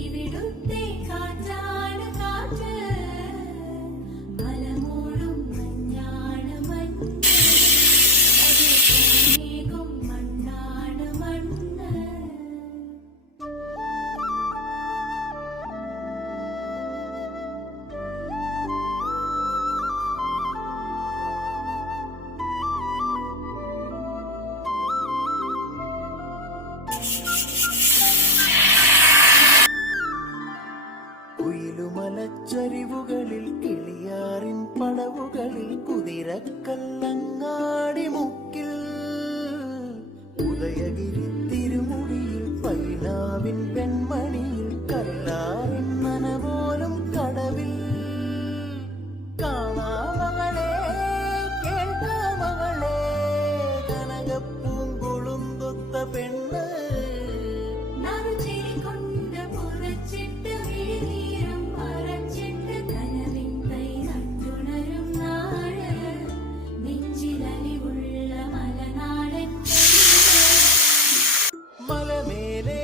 ഇവിടുത്തെ കാറ്റാണ് കാറ്റ്, മലമൂടും മഞ്ഞാണ് മഞ്ഞ്, അത് കണ്ണീകും മണ്ണാണ് മണ്ണ്. കുയിലുമലച്ചരിവുകളിൽ കിളിയാറിൻ പടവുകളിൽ കുതിരക്കല്ലങ്ങാടി മുക്കിൽ ഉദയഗിരി തിരുമുടിയിൽ പൈനാവിൻ പെൺമണിയിൽ കല്ലാറിൻ നനപോലും കടവിൽ കാണാമകളെ കേൾക്കാമകളെ കനകപ്പൂങ്കുളുന്തൊത്ത പെണ്ണ് നറുചിരികൊണ്ട് പുറച്ചിട്ട് വിഴിനീരും മറച്ചിട്ട് കനവിൻ കൈ നട്ടുണരും നാട്, നെഞ്ചിലലിവുള്ള മലനാടൻ മലമേലെ